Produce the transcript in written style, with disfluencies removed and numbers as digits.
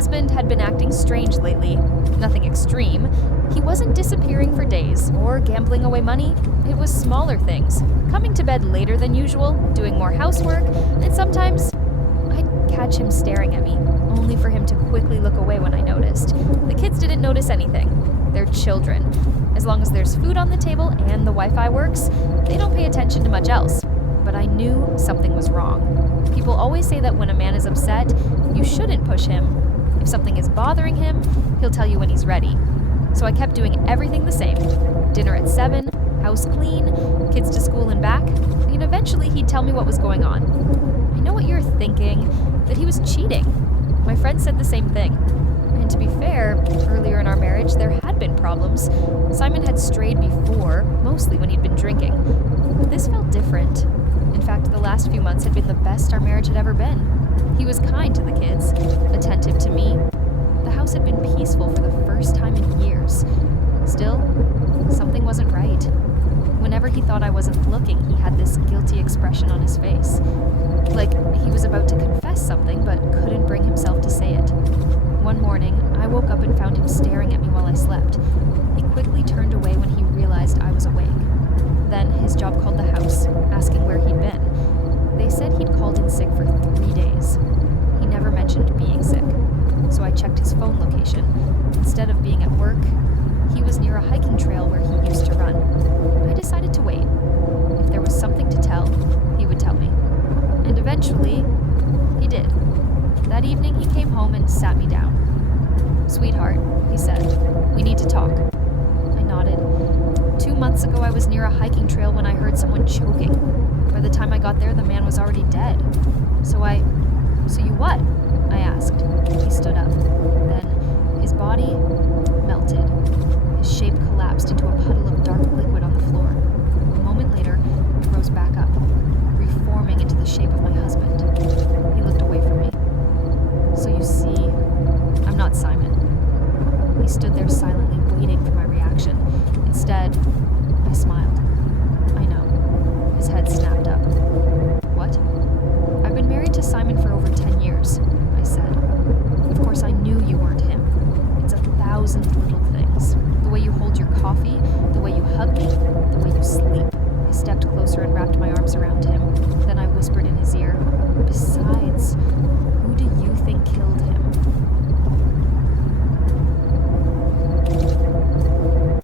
husband had been acting strange lately. Nothing extreme. He wasn't disappearing for days or gambling away money. It was smaller things. Coming to bed later than usual, doing more housework, and sometimes I'd catch him staring at me, only for him to quickly look away when I noticed. The kids didn't notice anything. They're children. As long as there's food on the table and the Wi-Fi works, they don't pay attention to much else. But I knew something was wrong. People always say that when a man is upset, you shouldn't push him. If something is bothering him, he'll tell you when he's ready. So I kept doing everything the same. Dinner at 7, house clean, kids to school and back, and eventually he'd tell me what was going on. I know what you're thinking, that he was cheating. My friend said the same thing. And to be fair, earlier in our marriage, there had been problems. Simon had strayed before, mostly when he'd been drinking. But this felt different. In fact, the last few months had been the best our marriage had ever been. He was kind to the kids, attentive to me. The house had been peaceful for the first time in years. Still, something wasn't right. Whenever he thought I wasn't looking, he had this guilty expression on his face. Like he was about to confess something, but couldn't bring himself to say it. One morning, I woke up and found him staring at me while I slept. He quickly turned away when he realized I was awake. Then his job called the house, asking where he'd been. They said he'd called in sick for 3 days. He never mentioned being sick, so I checked his phone location. Instead of being at work, he was near a hiking trail where he used to run. I decided to wait. If there was something to tell, he would tell me. And eventually, he did. That evening, he came home and sat me down. "Sweetheart," he said, "we need to talk." I nodded. 2 months ago, I was near a hiking trail when I heard someone choking. By the time I got there, the man was already dead. So you what?" I asked. He